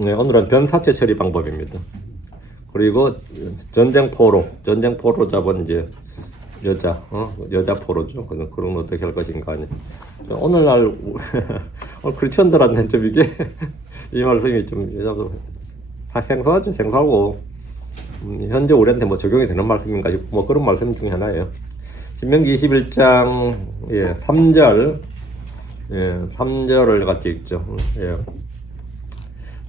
네, 오늘은 변사체 처리 방법입니다. 그리고 전쟁포로 잡은 이제 여자 포로죠. 그런 건 어떻게 할 것인가. 오늘날 오늘 크리스천들한테 좀 이게 이 말씀이 좀 다 생소하죠. 생소하고 현재 우리한테 뭐 적용이 되는 말씀인가 뭐 그런 말씀 중에 하나예요. 신명기 21장 3절 3절을 같이 읽죠.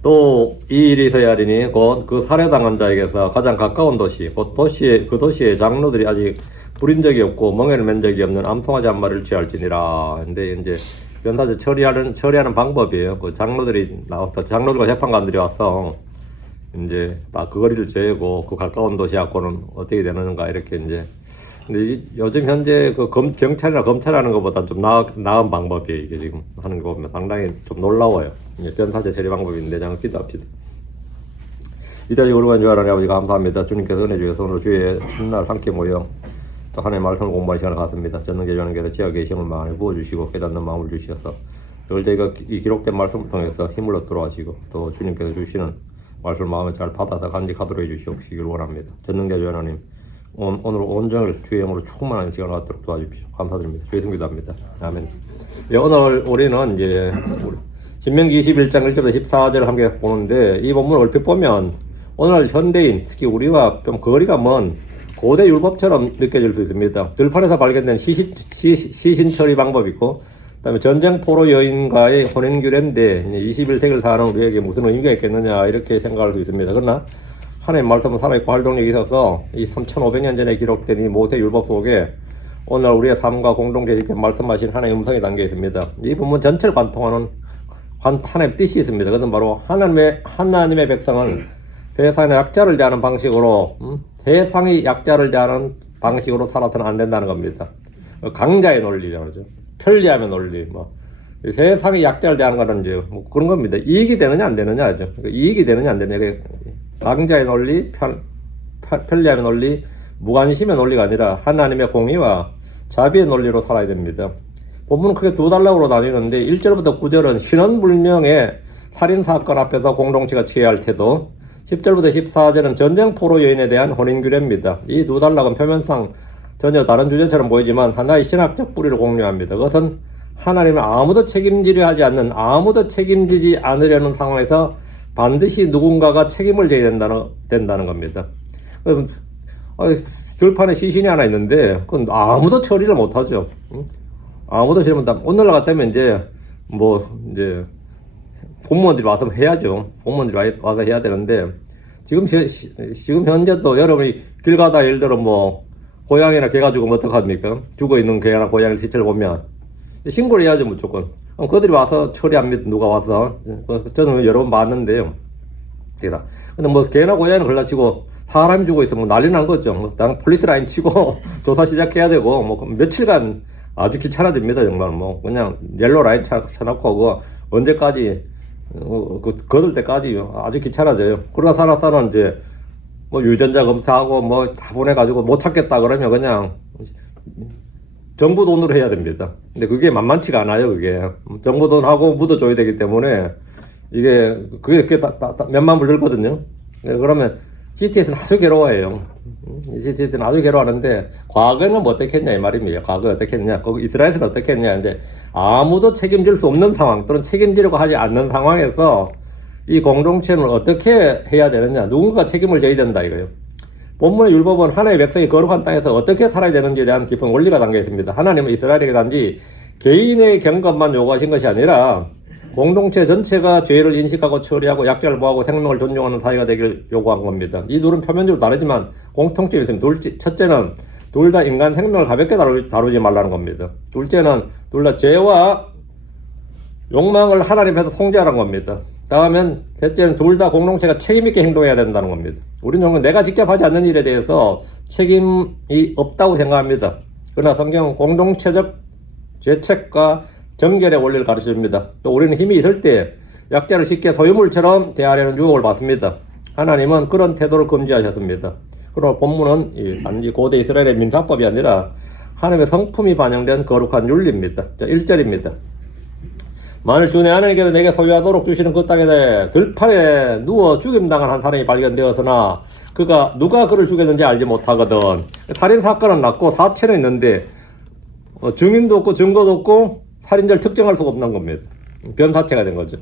또 이 일이 있어야 하리니 곧 그 살해당한 자에게서 가장 가까운 도시 곧 그 도시의 장로들이 아직 부린 적이 없고 멍에를 맨 적이 없는 암송아지 한 마리를 취할지니라. 근데 이제 변사체 처리하는 방법이에요. 그 장로들이 나와서 장로들과 재판관들이 와서 이제 딱 그 거리를 재고 그 가까운 도시 갖고는 어떻게 되는가 이렇게 이제. 근데 요즘 현재 그 경찰이나 검찰 하는 것보다 좀 나은 방법이에요. 이게 지금 하는 거 보면 상당히 좀 놀라워요. 변사체 처리 방법인데 장을 기도합시다. 이다지 우리가 줄 하나님 아버지 감사합니다. 주님께서 은혜 주셔서 오늘 주의 첫날 함께 모여 또 하나님의 말씀을 공부할 시간을 갖습니다. 전능계주하나님께서 지하 계심을 마음에 부어주시고 깨닫는 마음을 주셔서 늘 저희가 이 기록된 말씀을 통해서 힘을 얻도록 하시고 또 주님께서 주시는 말씀을 마음에 잘 받아서 간직하도록 해주시기를 원합니다. 전능계주 하나님 오늘 온전을 주의 영으로 충만한 시간을 갖도록 도와주십시오. 감사드립니다. 주의 승기도합니다. 아멘. 오늘 우리는 이제 신명기 21장 1절부터 14절을 함께 보는데 이 본문을 얼핏 보면 오늘 현대인 특히 우리와 좀 거리가 먼 고대 율법처럼 느껴질 수 있습니다. 들판에서 발견된 시신 처리 방법이 있고 그다음에 전쟁 포로 여인과의 혼인규례인데 21세기를 사는 우리에게 무슨 의미가 있겠느냐 이렇게 생각할 수 있습니다. 그러나 하나님 말씀은 살아있고 활동력이 있어서 이 3500년 전에 기록된 이 모세 율법 속에 오늘 우리의 삶과 공동체 이렇게 말씀하신 하나님의 음성이 담겨 있습니다. 이 부분 전체를 관통하는 하나님의 뜻이 있습니다. 그것은 바로 하나님의 백성은 세상의 약자를 대하는 방식으로 세상의 약자를 대하는 방식으로 살아서는 안 된다는 겁니다. 강자의 논리라고 그러죠. 편리함의 논리, 세상의 약자를 대하는 거는 이제 그런 겁니다. 이익이 되느냐 안 되느냐죠. 이익이 되느냐 안 되느냐. 강자의 논리, 편리함의 논리, 무관심의 논리가 아니라 하나님의 공의와 자비의 논리로 살아야 됩니다. 본문은 크게 두 단락으로 나뉘는데 1절부터 9절은 신원불명의 살인사건 앞에서 공동체가 취해야 할 태도, 10절부터 14절은 전쟁포로 여인에 대한 혼인규례입니다. 이 두 단락은 표면상 전혀 다른 주제처럼 보이지만 하나의 신학적 뿌리를 공유합니다. 그것은 하나님은 아무도 책임지려 하지 않는, 아무도 책임지지 않으려는 상황에서 반드시 누군가가 책임을 져야 된다는 겁니다. 들판에 시신이 하나 있는데 그건 아무도 처리를 못하죠. 아무도 처리 못하면 오늘날 같다면 이제 공무원들이 와서 해야죠. 공무원들이 와서 해야 되는데 지금 현재도 여러분이 길 가다 예를 들어 고양이나 개가 죽으면 어떡합니까? 죽어있는 개나 고양이 시체를 보면 신고를 해야죠 무조건. 그들이 와서 처리합니다. 누가 와서. 저는 여러 번 봤는데요. 근데 개나 고양이는 걸라치고 사람이 죽어 있으면 난리 난 거죠. 당장 폴리스 라인 치고 조사 시작해야 되고 며칠간 아주 귀찮아집니다. 정말 그냥 옐로 라인 쳐놓고 언제까지 거둘 때까지 아주 귀찮아져요. 그러다 살아서는 이제 유전자 검사하고 다 보내가지고 못 찾겠다 그러면 그냥 정부 돈으로 해야 됩니다. 근데 그게 만만치가 않아요. 그게 정부 돈하고 묻어줘야 되기 때문에 그게 다 몇만 불 들거든요. 그러면 CTS는 아주 괴로워해요. CTS는 아주 괴로워하는데 과거에는 어떻게 했냐 이 말입니다. 과거에 어떻게 했냐, 거기 이스라엘은 어떻게 했냐. 이제 아무도 책임질 수 없는 상황 또는 책임지려고 하지 않는 상황에서 이 공동체는 어떻게 해야 되느냐, 누군가 책임을 져야 된다 이거예요. 본문의 율법은 하나님의 백성이 거룩한 땅에서 어떻게 살아야 되는지에 대한 깊은 원리가 담겨 있습니다. 하나님은 이스라엘에게 단지 개인의 경건만 요구하신 것이 아니라 공동체 전체가 죄를 인식하고 처리하고 약자를 보호하고 생명을 존중하는 사회가 되길 요구한 겁니다. 이 둘은 표면적으로 다르지만 공통점이 있습니다. 첫째는 둘 다 인간 생명을 가볍게 다루지 말라는 겁니다. 둘째는 둘 다 죄와 욕망을 하나님 앞에서 송지하라는 겁니다. 다음엔 셋째는 둘 다 공동체가 책임있게 행동해야 된다는 겁니다. 우리는 내가 직접 하지 않는 일에 대해서 책임이 없다고 생각합니다. 그러나 성경은 공동체적 죄책과 정결의 원리를 가르쳐줍니다. 또 우리는 힘이 있을 때 약자를 쉽게 소유물처럼 대하려는 유혹을 받습니다. 하나님은 그런 태도를 금지하셨습니다. 그러나 본문은 단지 고대 이스라엘의 민사법이 아니라 하나님의 성품이 반영된 거룩한 윤리입니다. 1절입니다. 만일 주 내 하나님께서 내게 소유하도록 주시는 그 땅에 들판에 누워 죽임당한 한 사람이 발견되었으나 누가 그를 죽였는지 알지 못하거든. 살인 사건은 났고 사체는 있는데 증인도 없고 증거도 없고 살인자를 특정할 수가 없는 겁니다. 변사체가 된 거죠.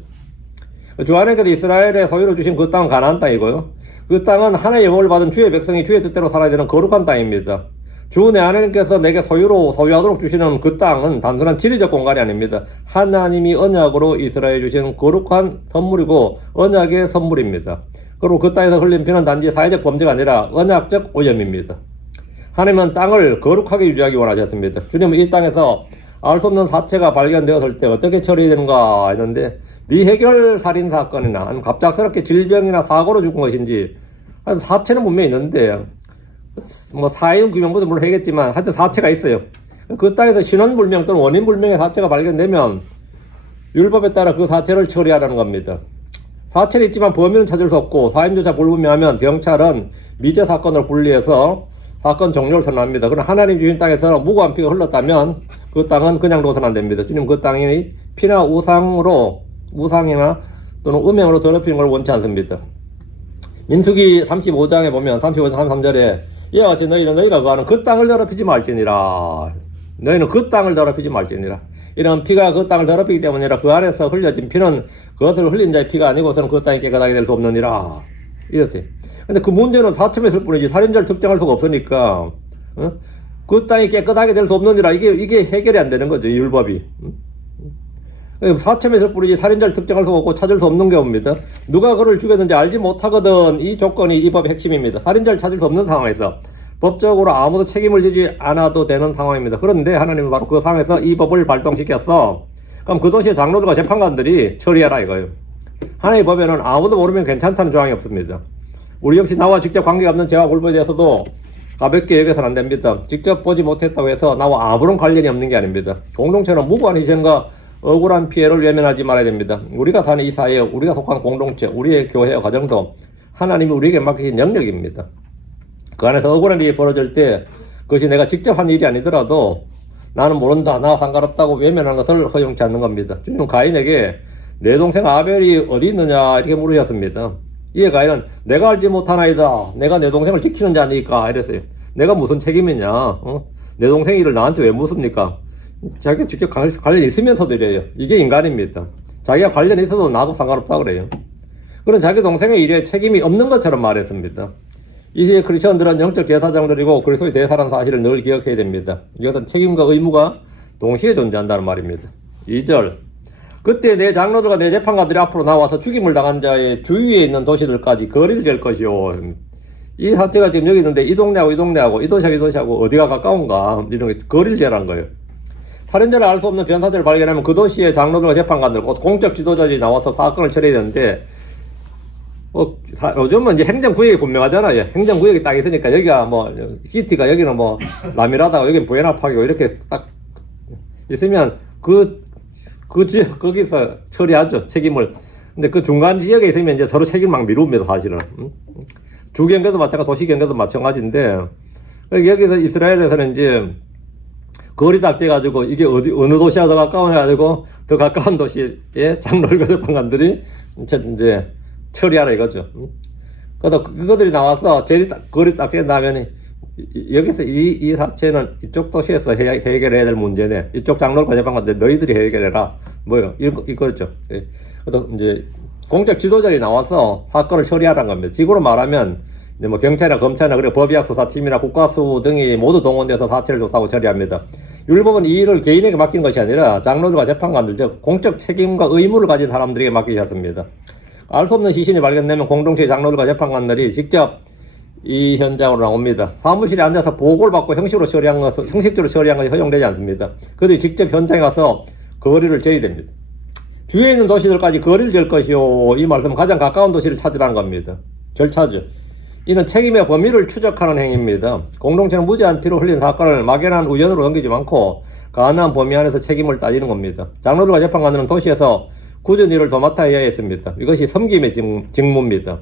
주 하나님께서 이스라엘에 소유로 주신 그 땅은 가나안 땅이고요. 그 땅은 하나님의 복을 받은 주의 백성이 주의 뜻대로 살아야 되는 거룩한 땅입니다. 주 내 하나님께서 내게 소유하도록 주시는 그 땅은 단순한 지리적 공간이 아닙니다. 하나님이 언약으로 이스라엘에 주신 거룩한 선물이고 언약의 선물입니다. 그리고 그 땅에서 흘린 피는 단지 사회적 범죄가 아니라 언약적 오염입니다. 하나님은 땅을 거룩하게 유지하기 원하셨습니다. 주님은 이 땅에서 알 수 없는 사체가 발견되었을 때 어떻게 처리되는가 했는데 미해결 살인 사건이나 아니면 갑작스럽게 질병이나 사고로 죽은 것인지 사체는 분명히 있는데 뭐 사인 규명부터 물론 해야겠지만 하여튼 사체가 있어요. 그 땅에서 신원불명 또는 원인불명의 사체가 발견되면 율법에 따라 그 사체를 처리하라는 겁니다. 사체는 있지만 범인은 찾을 수 없고 사인조차 불분명하면 경찰은 미제 사건으로 분리해서 사건 종료를 선언합니다. 그러나 하나님 주신 땅에서 무고한 피가 흘렀다면 그 땅은 그냥 둬서는 안 됩니다. 주님 그 땅이 피나 우상이나 또는 음행으로 더럽히는 걸 원치 않습니다. 민수기 35장에 보면 35장 33절에 이와 같이 너희는 너희가 거하는 그 땅을 더럽히지 말지니라. 너희는 그 땅을 더럽히지 말지니라. 이런 피가 그 땅을 더럽히기 때문이라. 그 안에서 흘려진 피는 그것을 흘린 자의 피가 아니고서는 그 땅이 깨끗하게 될 수 없느니라. 이랬어요. 근데 그 문제는 사첨했을 뿐이지 살인자를 특정할 수가 없으니까 그 땅이 깨끗하게 될 수 없느니라. 이게 해결이 안 되는 거죠. 이 율법이. 사첨했을 뿐이지 살인자를 특정할 수가 없고 찾을 수 없는 경우입니다. 누가 그를 죽였는지 알지 못하거든. 이 조건이 이 법의 핵심입니다. 살인자를 찾을 수 없는 상황에서 법적으로 아무도 책임을 지지 않아도 되는 상황입니다. 그런데 하나님은 바로 그 상황에서 이 법을 발동시켰어. 그럼 그 도시의 장로들과 재판관들이 처리하라 이거예요. 하나님의 법에는 아무도 모르면 괜찮다는 조항이 없습니다. 우리 역시 나와 직접 관계가 없는 죄와 불법에 대해서도 가볍게 여겨서는 안 됩니다. 직접 보지 못했다고 해서 나와 아무런 관련이 없는 게 아닙니다. 공동체는 무고한 희생과 억울한 피해를 외면하지 말아야 됩니다. 우리가 사는 이 사회, 우리가 속한 공동체, 우리의 교회와 가정도 하나님이 우리에게 맡기신 영역입니다. 그 안에서 억울한 일이 벌어질 때 그것이 내가 직접 한 일이 아니더라도 나는 모른다, 나와 상관없다고 외면하는 것을 허용치 않는 겁니다. 주님은 가인에게 내 동생 아벨이 어디 있느냐 이렇게 물으셨습니다. 이에 가인은 내가 알지 못하나이다. 내가 내 동생을 지키는 자니까 이랬어요. 내가 무슨 책임이냐. 내 동생 일을 나한테 왜 묻습니까? 자기가 직접 관련이 있으면서도 이래요. 이게 인간입니다. 자기가 관련이 있어도 나하고 상관없다고 그래요. 그런 자기 동생의 일에 책임이 없는 것처럼 말했습니다. 이 시대 크리스천들은 영적 제사장들이고 그리스도의 대사라는 사실을 늘 기억해야 됩니다. 이것은 책임과 의무가 동시에 존재한다는 말입니다. 2절 그때 내 장로들과 내 재판관들이 앞으로 나와서 죽임을 당한 자의 주위에 있는 도시들까지 거리를 잴 것이요. 이 사태가 지금 여기 있는데 이 동네하고 이 동네하고 이 도시하고 이 도시하고 어디가 가까운가 이런 게 거리를 재라는 거예요. 살인자를 알 수 없는 변사자를 발견하면 그 도시의 장로들과 재판관들, 공적 지도자들이 나와서 사건을 처리해야 되는데, 요즘은 이제 행정구역이 분명하잖아요. 행정구역이 딱 있으니까 여기가 뭐, 시티가 여기는 뭐, 라미라다고 여기는 부에나파기고 이렇게 딱 있으면 거기서 처리하죠. 책임을. 근데 그 중간 지역에 있으면 이제 서로 책임을 막 미룹니다, 사실은. 주경계도 마찬가지, 도시경계도 마찬가지인데, 여기서 이스라엘에서는 이제, 거리 짝재가지고 이게 어느 도시가 더 가까워가지고 더 가까운 도시에 장로들과 재판관들이 이제 처리하라 이거죠. 그래서 그것들이 나와서 거리 짝재 나면 여기서 이 사체는 이쪽 도시에서 해결해야 될 문제네. 이쪽 장로들과 재판관들 너희들이 해결해라. 뭐요? 이거죠. 그래서 이제 공적 지도자들이 나와서 사건을 처리하라는 겁니다. 지구로 말하면 이제 뭐 경찰이나 검찰이나 그리고 법의학 수사팀이나 국가수 등이 모두 동원돼서 사체를 조사하고 처리합니다. 율법은 이 일을 개인에게 맡긴 것이 아니라 장로들과 재판관들, 즉 공적 책임과 의무를 가진 사람들에게 맡기셨습니다. 알 수 없는 시신이 발견되면 공동체의 장로들과 재판관들이 직접 이 현장으로 나옵니다. 사무실에 앉아서 보고를 받고 형식적으로 처리한 것이 허용되지 않습니다. 그들이 직접 현장에 가서 거리를 재야 됩니다. 주위에 있는 도시들까지 거리를 잴 것이요. 이 말씀은 가장 가까운 도시를 찾으라는 겁니다. 절차죠. 이는 책임의 범위를 추적하는 행위입니다. 공동체는 무지한 피로 흘린 사건을 막연한 우연으로 넘기지 않고 가능한 범위 안에서 책임을 따지는 겁니다. 장로들과 재판관들은 도시에서 굳은 일을 도맡아 해야 했습니다. 이것이 섬김의 직무입니다.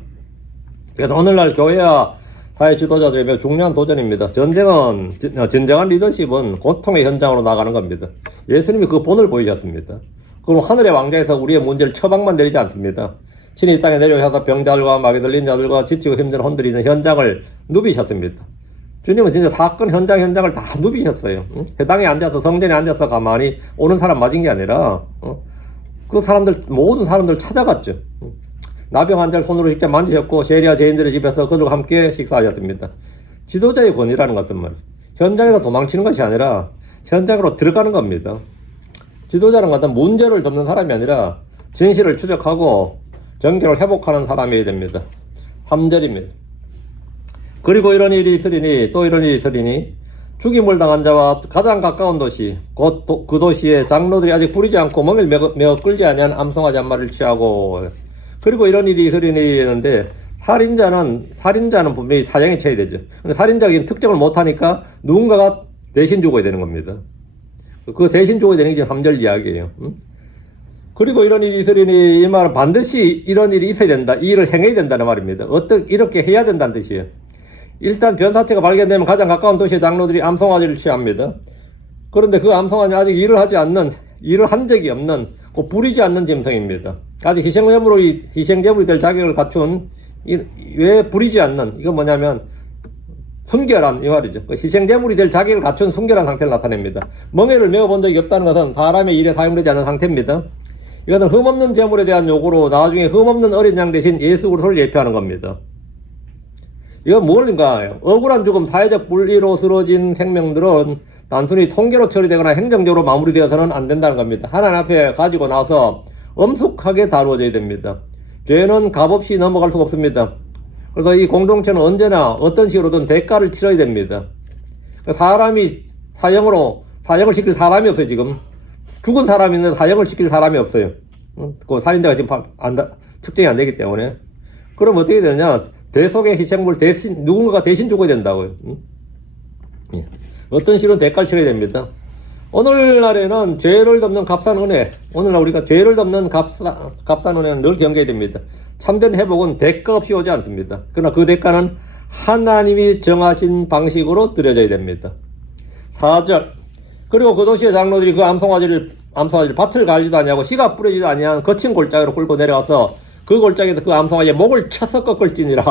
그래서 오늘날 교회와 사회 지도자들의 매우 중요한 도전입니다. 진정한 리더십은 고통의 현장으로 나가는 겁니다. 예수님이 그 본을 보이셨습니다. 그럼 하늘의 왕좌에서 우리의 문제를 처방만 내리지 않습니다. 친히 이 땅에 내려오셔서 병자들과 마귀 들린 자들과 지치고 힘들어 흔들리는 현장을 누비셨습니다. 주님은 진짜 사건 현장을 다 누비셨어요. 회당에 앉아서 성전에 앉아서 가만히 오는 사람 맞은 게 아니라 그 사람들 모든 사람들 찾아갔죠. 나병 환자를 손으로 직접 만지셨고 세리와 죄인들의 집에서 그들과 함께 식사하셨습니다. 지도자의 권위라는 것은 말이죠. 현장에서 도망치는 것이 아니라 현장으로 들어가는 겁니다. 지도자는 어떤 문제를 덮는 사람이 아니라 진실을 추적하고 정결을 회복하는 사람이어야 됩니다. 3절입니다. 그리고 이런 일이 있으리니 또 이런 일이 있으리니 죽임을 당한 자와 가장 가까운 도시 곧 그 도시의 장로들이 아직 부리지 않고 멍을 메어 끌지 아니한 암송아지 한 마리를 취하고 그리고 이런 일이 있으리니 했는데 살인자는 분명히 사형에 처해야 되죠. 근데 살인자가 지금 특정을 못하니까 누군가가 대신 죽어야 되는 겁니다. 그 대신 죽어야 되는 게 3절 이야기예요. 그리고 이런 일이 있으리니 이 말은 반드시 이런 일이 있어야 된다. 이 일을 행해야 된다는 말입니다. 이렇게 해야 된다는 뜻이에요. 일단 변사체가 발견되면 가장 가까운 도시의 장로들이 암송아지를 취합니다. 그런데 그 암송아지는 아직 일을 한 적이 없는, 부리지 않는 짐승입니다. 아직 희생제물이 될 자격을 갖춘, 왜 부리지 않는, 이건 뭐냐면, 순결한, 이 말이죠. 희생제물이 될 자격을 갖춘 순결한 상태를 나타냅니다. 멍에를 메어본 적이 없다는 것은 사람의 일에 사용되지 않는 상태입니다. 이것은 흠없는 제물에 대한 요구로 나중에 흠없는 어린 양 대신 예수 그리스도를 예표하는 겁니다. 이건 뭘까? 억울한 죽음, 사회적 불의로 쓰러진 생명들은 단순히 통계로 처리되거나 행정적으로 마무리되어서는 안 된다는 겁니다. 하나님 앞에 가지고 나서 엄숙하게 다루어져야 됩니다. 죄는 값없이 넘어갈 수가 없습니다. 그래서 이 공동체는 언제나 어떤 식으로든 대가를 치러야 됩니다. 사형을 시킬 사람이 없어요, 지금. 죽은 사람이 있는데 사형을 시킬 사람이 없어요. 그 살인자가 지금 특정이 안 되기 때문에. 그럼 어떻게 되느냐? 대속의 희생물 누군가가 대신 죽어야 된다고요. 어떤 식으로 대가를 치러야 됩니다. 오늘날에는 죄를 덮는 값싼 은혜, 오늘날 우리가 죄를 덮는 값싼 은혜는 늘 경계해야 됩니다. 참된 회복은 대가 없이 오지 않습니다. 그러나 그 대가는 하나님이 정하신 방식으로 드려져야 됩니다. 4절. 그리고 그 도시의 장로들이 그 암송아지를 밭을 갈지도 아니하고 씨가 뿌려지도 아니한 거친 골짜기로 끌고 내려와서 그 골짜기에서 그 암송아지의 목을 쳐서 꺾을지니라.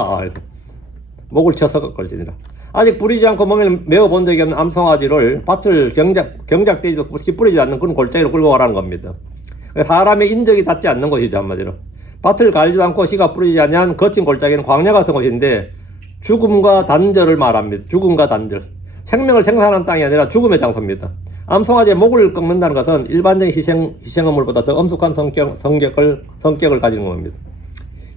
아직 부리지 않고 멍을 메어 본 적이 없는 암송아지를 밭을 경작되지도 뿌리지 않는 그런 골짜기로 끌고 가라는 겁니다. 사람의 인적이 닿지 않는 곳이죠, 한마디로. 밭을 갈지도 않고 씨가 뿌리지 아니한 거친 골짜기는 광야 같은 곳인데 죽음과 단절을 말합니다. 죽음과 단절. 생명을 생산하는 땅이 아니라 죽음의 장소입니다. 암송아지의 목을 꺾는다는 것은 일반적인 희생허물보다 더 엄숙한 성격을 가지는 겁니다.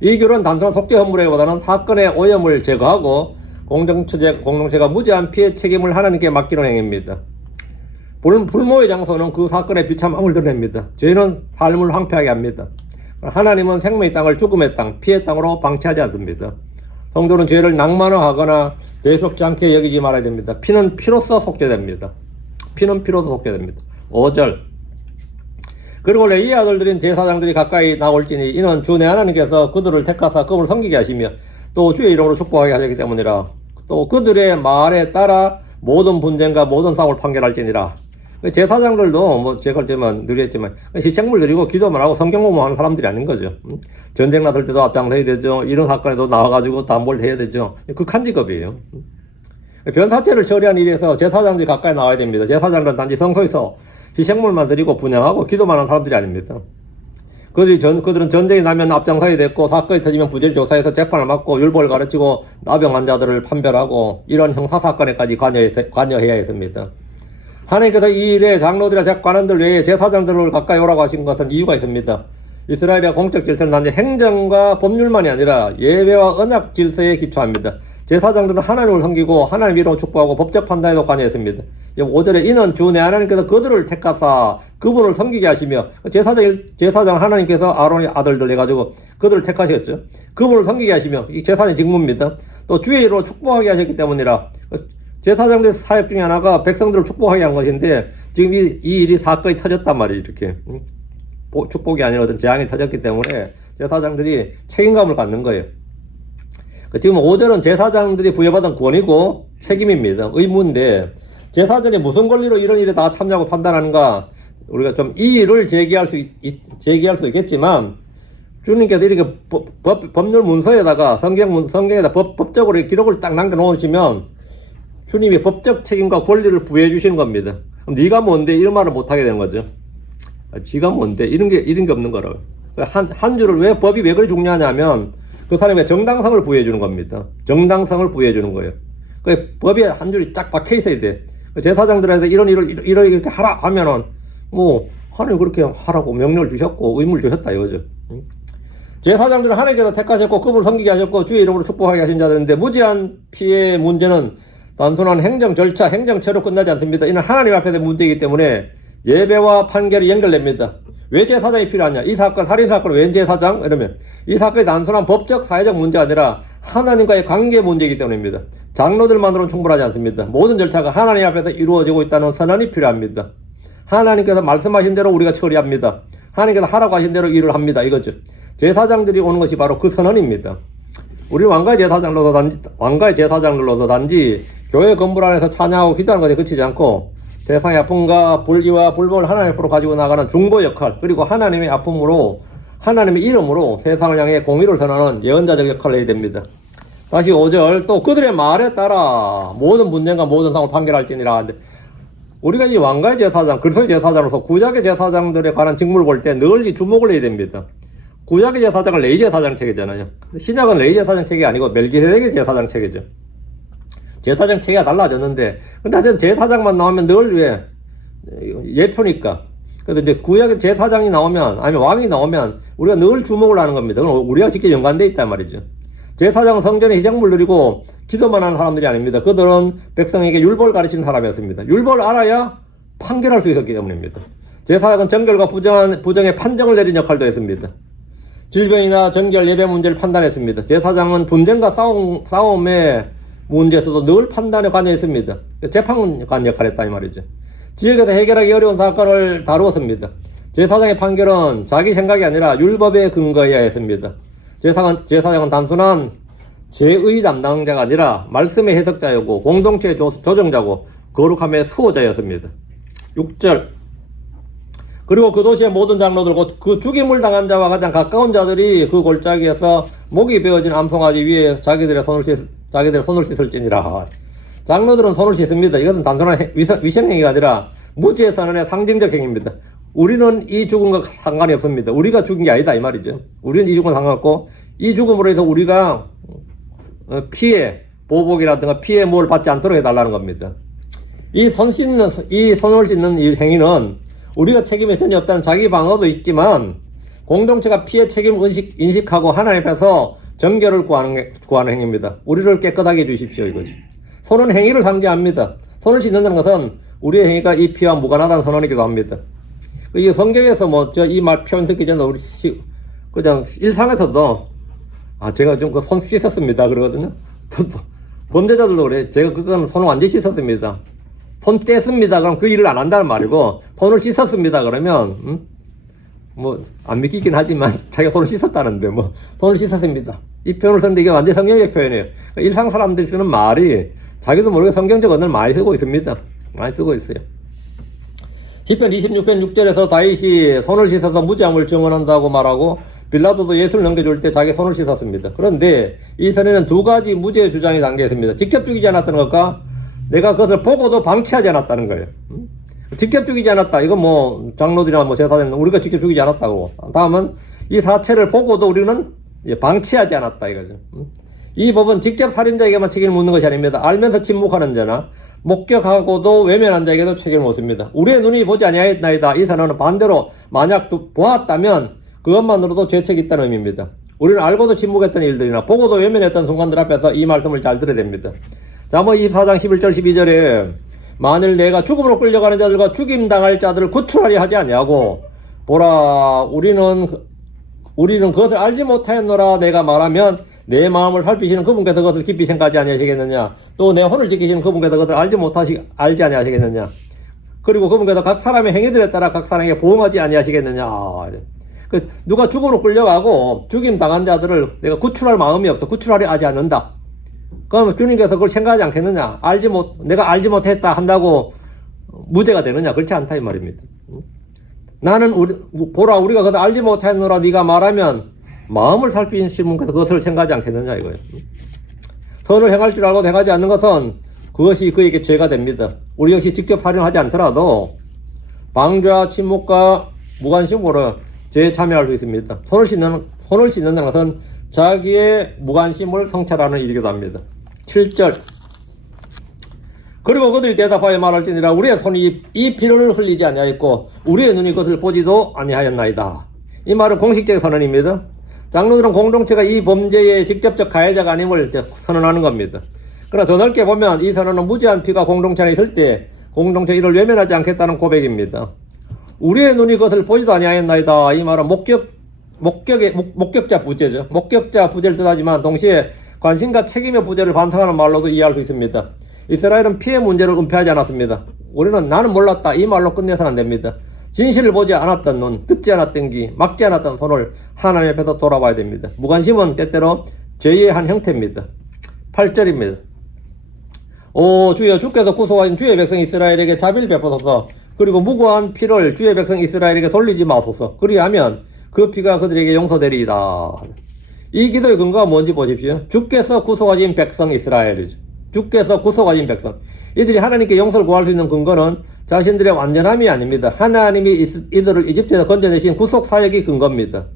이 규는 단순한 속죄 허물보다는 사건의 오염을 제거하고 공동체가 무제한 피해 책임을 하나님께 맡기는 행위입니다. 불모의 장소는 그 사건의 비참함을 드러냅니다. 죄는 삶을 황폐하게 합니다. 하나님은 생명의 땅을 죽음의 땅, 피해 땅으로 방치하지 않습니다. 성도는 죄를 낭만화하거나 대속지 않게 여기지 말아야 됩니다. 피는 피로써 속죄됩니다. 5절. 그리고 레위의 아들들인 제사장들이 가까이 나올지니 이는 주 내 하나님께서 그들을 택하사 그분을 섬기게 하시며 또 주의 이름으로 축복하게 하셨기 때문이라. 또 그들의 말에 따라 모든 분쟁과 모든 싸움을 판결할지니라. 제사장들도 제가 늘 했지만 시책물 드리고 기도만 하고 성경 공부하는 사람들이 아닌 거죠. 전쟁 났을 때도 앞장서야 되죠. 이런 사건에도 나와가지고 담보를 해야 되죠. 극한 직업이에요. 변사체를 처리한 일에서 제사장들이 가까이 나와야 됩니다. 제사장들은 단지 성소에서 희생물만 드리고 분양하고 기도만 하는 사람들이 아닙니다. 그들은 전쟁이 나면 앞장서야 됐고 사건이 터지면 부재를 조사해서 재판을 맡고 율법을 가르치고 나병 환자들을 판별하고 이런 형사사건에까지 관여해야 했습니다. 하나님께서 이 일에 장로들이나 관원들 외에 제사장들을 가까이 오라고 하신 것은 이유가 있습니다. 이스라엘의 공적 질서는 단지 행정과 법률만이 아니라 예배와 언약 질서에 기초합니다. 제사장들은 하나님을 섬기고 하나님 이름으로 축복하고 법적 판단에도 관여했습니다. 5절에 이는 주 내 하나님께서 그들을 택하사 그분을 섬기게 하시며 제사장 하나님께서 아론의 아들들 해가지고 그들을 택하셨죠. 그분을 섬기게 하시며 이 제사장의 직무입니다. 또 주의 이름으로 축복하게 하셨기 때문이라. 제사장들의 사역 중에 하나가 백성들을 축복하게 한 것인데 지금 이 일이 사건이 터졌단 말이에요. 이렇게 축복이 아니라 어떤 재앙이 터졌기 때문에 제사장들이 책임감을 갖는 거예요. 지금 5절은 제사장들이 부여받은 권위고 책임입니다. 의무인데 제사장이 무슨 권리로 이런 일에 다 참여하고 판단하는가? 우리가 좀 이의를 제기할 수 있겠지만, 주님께서 이렇게 법률 문서에다가 성경에다 법적으로 기록을 딱 남겨놓으시면 주님이 법적 책임과 권리를 부여해 주시는 겁니다. 그럼 네가 뭔데 이런 말을 못 하게 되는 거죠. 지가 뭔데 이런 게 없는 거라고. 한 줄을 법이 왜 그리 중요하냐면 그 사람의 정당성을 부여해 주는 겁니다. 정당성을 부여해 주는 거예요. 그 법에 한 줄이 딱 박혀 있어야 돼. 제사장들한테 이런 일을 이렇게 하라 하면은 뭐 하나님 그렇게 하라고 명령을 주셨고 의무를 주셨다 이거죠. 제사장들은 하나님께서 택하셨고 그분을 섬기게 하셨고 주의 이름으로 축복하게 하신 자들인데 무제한 피해 문제는 단순한 행정 절차, 행정처로 끝나지 않습니다. 이는 하나님 앞에서의 문제이기 때문에 예배와 판결이 연결됩니다. 왜 제사장이 필요하냐? 이 사건, 살인사건은 왜 제사장? 이러면 이 사건이 단순한 법적, 사회적 문제가 아니라 하나님과의 관계 문제이기 때문입니다. 장로들만으로는 충분하지 않습니다. 모든 절차가 하나님 앞에서 이루어지고 있다는 선언이 필요합니다. 하나님께서 말씀하신 대로 우리가 처리합니다. 하나님께서 하라고 하신 대로 일을 합니다. 이거죠. 제사장들이 오는 것이 바로 그 선언입니다. 우리는 왕가의 제사장들로서 단지 교회 건물 안에서 찬양하고 기도하는 것에 그치지 않고 세상의 아픔과 불의와 불법을 하나님 앞으로 가지고 나가는 중보 역할, 그리고 하나님의 아픔으로 하나님의 이름으로 세상을 향해 공의를 선언하는 예언자적 역할을 해야 됩니다. 다시 5절, 또 그들의 말에 따라 모든 분쟁과 모든 상을 판결할지니라 하는데, 우리가 이 왕가의 제사장, 그리스도의 제사장으로서 구약의 제사장들에 관한 직무를 볼 때 늘 이 주목을 해야 됩니다. 구약의 제사장은 레위 제사장 체계잖아요. 신약은 레위 제사장 체계 아니고 멜기세덱의 제사장 체계죠. 제사장 체계가 달라졌는데, 근데 하여튼 제사장만 나오면 늘 왜 예표니까. 그래서 이제 구약의 제사장이 나오면, 아니면 왕이 나오면 우리가 늘 주목을 하는 겁니다. 그건 우리가 직접 연관되어 있단 말이죠. 제사장은 성전에 희생물 드리고 기도만 하는 사람들이 아닙니다. 그들은 백성에게 율법을 가르치는 사람이었습니다. 율법을 알아야 판결할 수 있었기 때문입니다. 제사장은 정결과 부정의 판정을 내린 역할도 했습니다. 질병이나 정결, 예배 문제를 판단했습니다. 제사장은 분쟁과 싸움의 문제에서도 늘 판단에 관여했습니다. 재판관 역할을 했다 이 말이죠. 지역에서 해결하기 어려운 사건을 다루었습니다. 제사장의 판결은 자기 생각이 아니라 율법에 근거해야 했습니다. 제사장은 단순한 제의 담당자가 아니라 말씀의 해석자였고 공동체의 조정자고 거룩함의 수호자였습니다. 6절, 그리고 그 도시의 모든 장로들 곧 그 죽임을 당한 자와 가장 가까운 자들이 그 골짜기에서 목이 베어진 암송아지 위에 자기들의 손을 씻을지니라. 장로들은 손을 씻습니다. 이것은 단순한 위생행위가 아니라 무지의 선언의 상징적 행위입니다. 우리는 이 죽음과 상관이 없습니다. 우리가 죽은 게 아니다 이 말이죠. 우리는 이 죽음과 상관없고 이 죽음으로 해서 우리가 피해 보복이라든가 피해 뭘 받지 않도록 해달라는 겁니다. 이 손을 씻는 이 행위는 우리가 책임이 전혀 없다는 자기 방어도 있지만 공동체가 피해 책임을 인식하고 하나님 앞에서 정결을 구하는 행위입니다. 우리를 깨끗하게 해주십시오 이거죠. 손은 행위를 상징합니다. 손을 씻는다는 것은 우리의 행위가 이 피와 무관하다는 선언이기도 합니다. 이 성경에서 이 말 표현 듣기 전에 우리 그냥 일상에서도 제가 좀 그 손 씻었습니다 그러거든요. 범죄자들도 그래. 제가 그건 손을 완전히 씻었습니다. 손 뗐습니다. 그럼 그 일을 안 한다는 말이고, 손을 씻었습니다. 그러면, 안 믿기긴 하지만, 자기가 손을 씻었다는데, 손을 씻었습니다. 이 표현을 썼는데 이게 완전 성경의 표현이에요. 그러니까 일상 사람들이 쓰는 말이 자기도 모르게 성경적 언어를 많이 쓰고 있습니다. 많이 쓰고 있어요. 시편 26편 6절에서 다윗이 손을 씻어서 무죄함을 증언한다고 말하고, 빌라도도 예수를 넘겨줄 때 자기 손을 씻었습니다. 그런데 이 선에는 두 가지 무죄의 주장이 담겨 있습니다. 직접 죽이지 않았다는 것과 내가 그것을 보고도 방치하지 않았다는 거예요. 직접 죽이지 않았다. 이건 장로들이나 제사장 우리가 직접 죽이지 않았다고. 다음은 이 사체를 보고도 우리는 방치하지 않았다 이거죠. 이 법은 직접 살인자에게만 책임을 묻는 것이 아닙니다. 알면서 침묵하는 자나 목격하고도 외면한 자에게도 책임을 묻습니다. 우리의 눈이 보지 아니하였나이다. 이 선언은 반대로 만약 보았다면 그것만으로도 죄책이 있다는 의미입니다. 우리는 알고도 침묵했던 일들이나 보고도 외면했던 순간들 앞에서 이 말씀을 잘 들어야 됩니다. 자, 24장 11절 12절에 만일 내가 죽음으로 끌려가는 자들과 죽임당할 자들을 구출하려 하지 아니하고 보라 우리는 그것을 알지 못하였노라 내가 말하면 내 마음을 살피시는 그분께서 그것을 깊이 생각하지 아니하시겠느냐 또 내 혼을 지키시는 그분께서 그것을 알지 아니하시겠느냐 그리고 그분께서 각 사람의 행위들에 따라 각 사람에게 보응하지 아니하시겠느냐. 누가 죽음으로 끌려가고 죽임당한 자들을 내가 구출할 마음이 없어 구출하려 하지 않는다. 그러면 주님께서 그걸 생각하지 않겠느냐? 내가 알지 못했다 한다고 무죄가 되느냐? 그렇지 않다 이 말입니다. 나는 보라 우리가 그것을 알지 못하노라 네가 말하면 마음을 살피시는 분께서 그것을 생각하지 않겠느냐 이거예요. 선을 행할 줄 알고 행하지 않는 것은 그것이 그에게 죄가 됩니다. 우리 역시 직접 살인하지 않더라도 방조와 침묵과 무관심으로 죄에 참여할 수 있습니다. 손을 씻는다는 것은 자기의 무관심을 성찰하는 일이기도 합니다. 7절 그리고 그들이 대답하여 말할지니라 우리의 손이 이 피를 흘리지 아니하였고 우리의 눈이 그것을 보지도 아니하였나이다. 이 말은 공식적 선언입니다. 장로들은 공동체가 이 범죄의 직접적 가해자가 아님을 선언하는 겁니다. 그러나 더 넓게 보면 이 선언은 무지한 피가 공동체 안에 있을 때 공동체 이를 외면하지 않겠다는 고백입니다. 우리의 눈이 그것을 보지도 아니하였나이다. 이 말은 목격자 부재죠. 목격자 부재를 뜻하지만 동시에 관심과 책임의 부재를 반성하는 말로도 이해할 수 있습니다. 이스라엘은 피해 문제를 은폐하지 않았습니다. 우리는 나는 몰랐다 이 말로 끝내서는 안 됩니다. 진실을 보지 않았던 눈, 듣지 않았던 귀, 막지 않았던 손을 하나님 앞에서 돌아봐야 됩니다. 무관심은 때때로 죄의 한 형태입니다. 8절입니다. 오 주여 주께서 구속하신 주의 백성 이스라엘에게 자비를 베푸소서. 그리고 무고한 피를 주의 백성 이스라엘에게 돌리지 마소서. 그리하면 그 피가 그들에게 용서되리이다. 이 기도의 근거가 뭔지 보십시오. 주께서 구속하신 백성 이스라엘이죠. 주께서 구속하신 백성. 이들이 하나님께 용서를 구할 수 있는 근거는 자신들의 완전함이 아닙니다. 하나님이 이들을 이집트에서 건져내신 구속 사역이 근거입니다.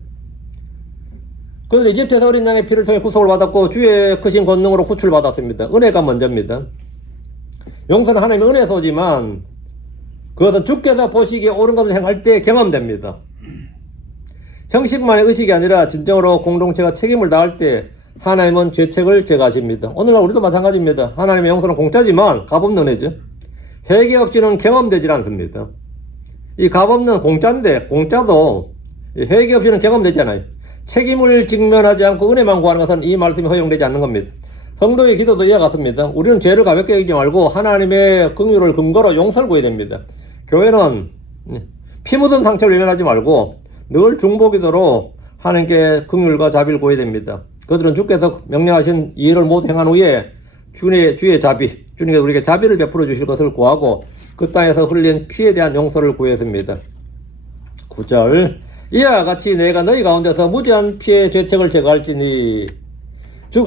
그들은 이집트에서 어린 양의 피를 통해 구속을 받았고 주의 크신 권능으로 구출받았습니다. 은혜가 먼저입니다. 용서는 하나님의 은혜에서 오지만 그것은 주께서 보시기에 옳은 것을 행할 때 경험됩니다. 형식만의 의식이 아니라 진정으로 공동체가 책임을 다할 때 하나님은 죄책을 제거하십니다. 오늘날 우리도 마찬가지입니다. 하나님의 용서는 공짜지만 값없는 은혜죠. 회개 없이는 경험되질 않습니다. 이 값없는 공짜인데 공짜도 회개 없이는 경험되잖아요. 책임을 직면하지 않고 은혜만 구하는 것은 이 말씀이 허용되지 않는 겁니다. 성도의 기도도 이와 같습니다. 우리는 죄를 가볍게 여기지 말고 하나님의 긍휼을 근거로 용서를 구해야 됩니다. 교회는 피 묻은 상처를 외면하지 말고 늘 중보기도로 하나님께 긍휼과 자비를 구해야 됩니다. 그들은 주께서 명령하신 이 일을 모두 행한 후에 주의 자비, 주님께서 우리에게 자비를 베풀어 주실 것을 구하고 그 땅에서 흘린 피에 대한 용서를 구했습니다. 9절 이와 같이 내가 너희 가운데서 무지한 피의 죄책을 제거할지니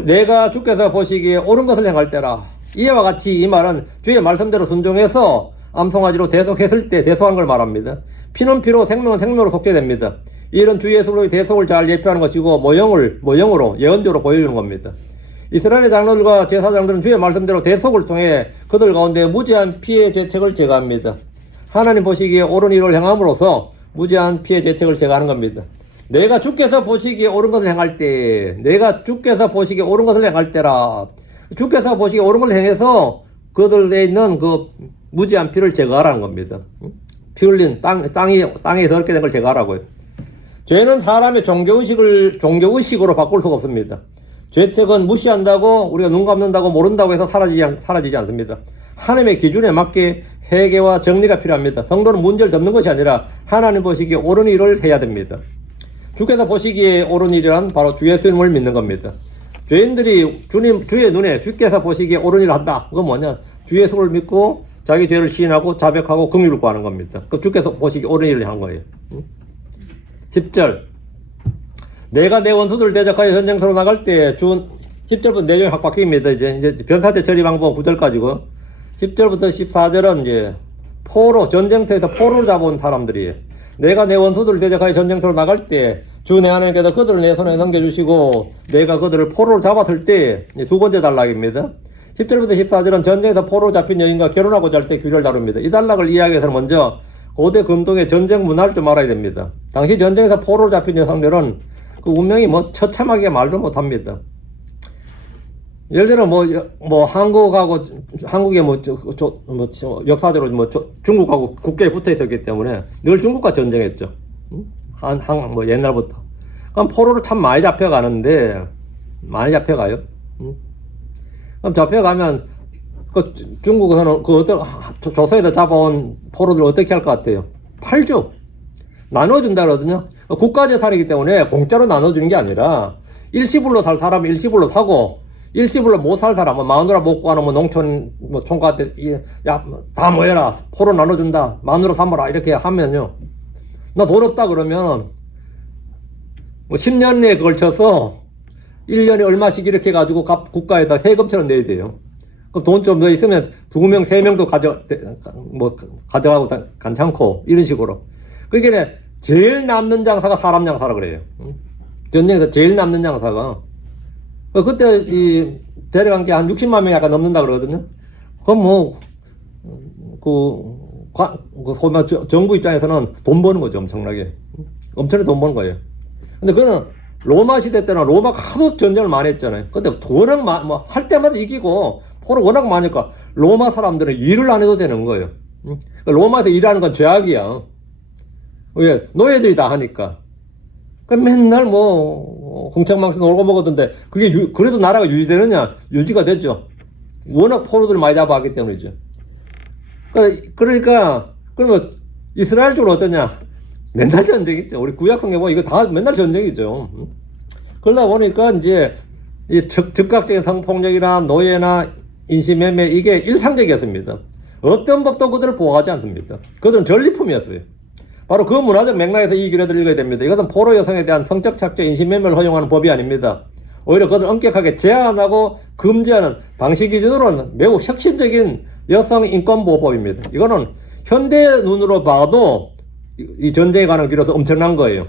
내가 주께서 보시기에 옳은 것을 행할 때라. 이와 같이 이 말은 주의 말씀대로 순종해서 암송아지로 대속했을 때 대속한 걸 말합니다. 피는 피로 생명은 생명으로 속죄됩니다. 이 일은 주 예수로의 대속을 잘 예표하는 것이고 모형으로 예언적으로 보여주는 겁니다. 이스라엘의 장로들과 제사장들은 주의 말씀대로 대속을 통해 그들 가운데 무지한 피의 죄책을 제거합니다. 하나님 보시기에 옳은 일을 행함으로써 무지한 피의 죄책을 제거하는 겁니다. 내가 주께서 보시기에 옳은 것을 행할 때, 내가 주께서 보시기에 옳은 것을 행할 때라. 주께서 보시기에 옳은 것을 행해서 그들에 있는 그 무지한 피를 제거하라는 겁니다. 피 흘린 땅에 더럽게 된 걸 제거하라고요. 죄는 사람의 종교의식으로 바꿀 수가 없습니다. 죄책은 무시한다고 우리가 눈 감는다고 모른다고 해서 사라지지 않습니다. 하나님의 기준에 맞게 회개와 정리가 필요합니다. 성도는 문제를 덮는 것이 아니라 하나님 보시기에 옳은 일을 해야 됩니다. 주께서 보시기에 옳은 일이란 바로 주 예수님을 믿는 겁니다. 죄인들이 주의 눈에 주께서 보시기에 옳은 일을 한다. 그건 뭐냐? 주 예수를 믿고 자기 죄를 시인하고 자백하고 긍휼을 구하는 겁니다. 그 주께서 보시기에 옳은 일을 한 거예요. 10절 내가 내 원수들을 대적하여 전쟁터로 나갈 때 10절부터 내용이 확 바뀝니다. 이제 변사제 처리 방법 9절까지고 10절부터 14절은 이제 전쟁터에서 포로를 잡아온 사람들이에요. 내가 내 원수들을 대적하여 전쟁터로 나갈 때 주 내 하나님께서 그들을 내 손에 넘겨주시고 내가 그들을 포로로 잡았을 때 두 번째 단락입니다. 10절부터 14절은 전쟁에서 포로로 잡힌 여인과 결혼하고자 할 때 규례를 다룹니다. 이 단락을 이해하기 위해서는 먼저 고대 금동의 전쟁 문화를 좀 알아야 됩니다. 당시 전쟁에서 포로로 잡힌 여성들은 그 운명이 처참하게 말도 못합니다. 예를 들어 한국의 역사적으로 중국하고 국계에 붙어 있었기 때문에 늘 중국과 전쟁했죠. 옛날부터. 그럼 포로로 참 많이 잡혀가요. 그럼 잡혀가면 중국에서는 조선에서 잡아온 포로들 어떻게 할 것 같아요? 팔죠. 나눠준다 그러거든요. 국가재산이기 때문에 공짜로 나눠주는 게 아니라 일시불로 살 사람은 일시불로 사고 일시불로 못 살 사람은 마누라 못 구하는 농촌 총괄한테 다 모여라 포로 나눠준다 마누라 삼아라 이렇게 하면요 나 돈 없다 그러면 뭐 10년 내에 걸쳐서 1년에 얼마씩 이렇게 가지고 국가에다 세금처럼 내야 돼요. 그럼 돈 좀 더 있으면 2명, 3명도 가져가고 괜찮고, 이런 식으로. 그러니까 제일 남는 장사가 사람 장사라 그래요. 전쟁에서 제일 남는 장사가. 그때 데려간 게 한 60만 명이 약간 넘는다 그러거든요. 그럼 뭐, 정부 입장에서는 돈 버는 거죠, 엄청나게. 엄청나게 돈 버는 거예요. 근데 그거는 로마 시대 때는 로마가 하도 전쟁을 많이 했잖아요. 근데 워낙 할 때마다 이기고, 포로 워낙 많으니까 로마 사람들은 일을 안 해도 되는 거예요. 로마에서 일하는 건 죄악이야. 왜? 노예들이 다 하니까. 맨날 공창망청 놀고 먹었던데, 그게 그래도 나라가 유지되느냐? 유지가 됐죠. 워낙 포로들 많이 잡아왔기 때문이죠. 그러니까, 그러면 이스라엘 쪽은 어떠냐? 맨날 전쟁이죠. 우리 구약성경 보면 이거 다 맨날 전쟁이죠. 그러다 보니까 이제 이 즉각적인 성폭력이나 노예나 인신매매, 이게 일상적이었습니다. 어떤 법도 그들을 보호하지 않습니다. 그들은 전리품이었어요. 바로 그 문화적 맥락에서 이 길을 읽어야 됩니다. 이것은 포로 여성에 대한 성적 착취, 인신매매를 허용하는 법이 아닙니다. 오히려 그것을 엄격하게 제한하고 금지하는 당시 기준으로는 매우 혁신적인 여성 인권보호법입니다. 이거는 현대 눈으로 봐도 이 전쟁에 관한 기로서 엄청난 거예요.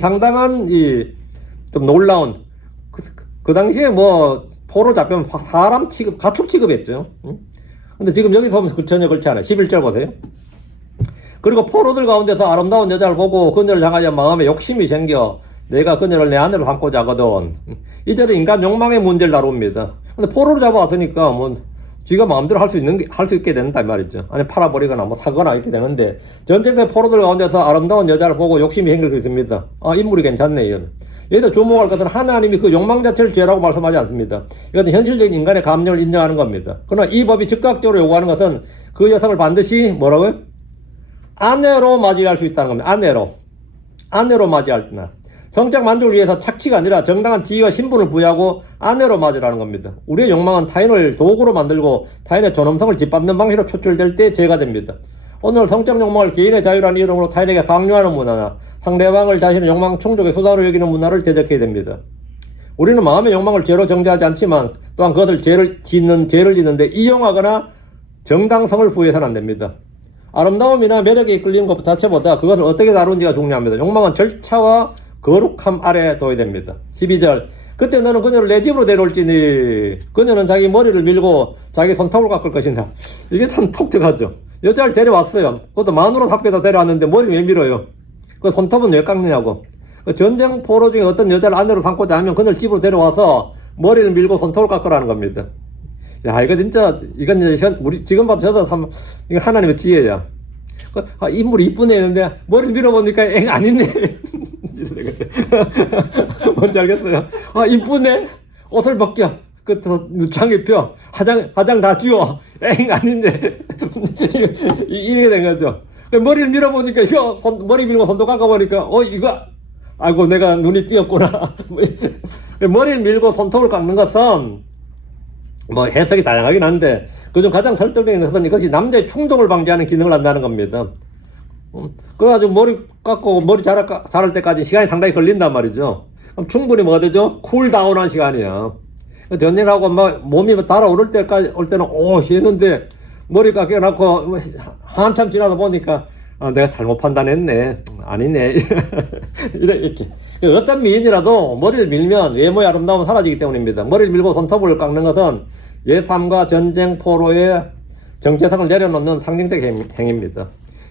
상당한 좀 놀라운, 그 당시에 포로 잡히면 사람 취급, 가축 취급했죠. 근데 지금 여기서 보면 전혀 그렇지 않아요. 11절 보세요. 그리고 포로들 가운데서 아름다운 여자를 보고 그녀를 향하여 마음에 욕심이 생겨 내가 그녀를 내 아내로 삼고자 하거든. 이 절은 인간 욕망의 문제를 다룹니다. 근데 포로를 잡아왔으니까 쥐가 마음대로 할 수 있게 된다 말이죠. 아니 팔아버리거나 사거나 이렇게 되는데, 전쟁 때 포로들 가운데서 아름다운 여자를 보고 욕심이 생길 수 있습니다. 인물이 괜찮네. 여기서 주목할 것은 하나님이 그 욕망 자체를 죄라고 말씀하지 않습니다. 이것은 현실적인 인간의 감정을 인정하는 겁니다. 그러나 이 법이 즉각적으로 요구하는 것은 그 여성을 반드시 뭐라고요? 아내로 맞이할 수 있다는 겁니다. 아내로 맞이할 때. 성적 만족을 위해서 착취가 아니라 정당한 지위와 신분을 부여하고 아내로 맞으라는 겁니다. 우리의 욕망은 타인을 도구로 만들고 타인의 존엄성을 짓밟는 방식으로 표출될 때 죄가 됩니다. 오늘 성적 욕망을 개인의 자유라는 이름으로 타인에게 강요하는 문화나 상대방을 자신의 욕망 충족의 수단으로 여기는 문화를 대적해야 됩니다. 우리는 마음의 욕망을 죄로 정죄하지 않지만 또한 그것을 죄를 짓는데 이용하거나 정당성을 부여해서는 안 됩니다. 아름다움이나 매력에 이끌리는 것 자체보다 그것을 어떻게 다루는지가 중요합니다. 욕망은 절차와 거룩함 아래 둬야 됩니다. 12절. 그때 너는 그녀를 내 집으로 데려올지니 그녀는 자기 머리를 밀고 자기 손톱을 깎을 것이다. 이게 참 독특하죠. 여자를 데려왔어요. 그것도 마누라답게도 데려왔는데 머리를 왜 밀어요? 그 손톱은 왜 깎느냐고. 그 전쟁 포로 중에 어떤 여자를 아내로 삼고자 하면 그녀를 집으로 데려와서 머리를 밀고 손톱을 깎으라는 겁니다. 야, 이거 진짜, 이건 이제 우리 지금 봐도 저도 참, 이거 하나님의 지혜야. 인물이 이쁘네 했는데 머리를 밀어보니까 안 있네. 뭔지 알겠어요? 이쁘네? 옷을 벗겨. 누창 입혀. 화장 다 지워. 안 있네. 이렇게 된 거죠. 머리를 밀어보니까, 머리 밀고 손도 깎아보니까, 이거, 아이고, 내가 눈이 삐었구나. 머리를 밀고 손톱을 깎는 것은, 해석이 다양하긴 한데, 그중 가장 설득적인 것은 이것이 남자의 충동을 방지하는 기능을 한다는 겁니다. 그래가지고 머리 깎고 머리 자랄 때까지 시간이 상당히 걸린단 말이죠. 그럼 충분히 뭐가 되죠? 쿨다운한 시간이야. 전쟁하고 몸이 달아오를 때까지, 올 때는, 했는데, 머리 깎여놓고, 한참 지나서 보니까, 내가 잘못 판단했네. 아니네. 이렇게. 어떤 미인이라도 머리를 밀면 외모의 아름다움은 사라지기 때문입니다. 머리를 밀고 손톱을 깎는 것은 예삼과 전쟁 포로의 정체성을 내려놓는 상징적 행위입니다.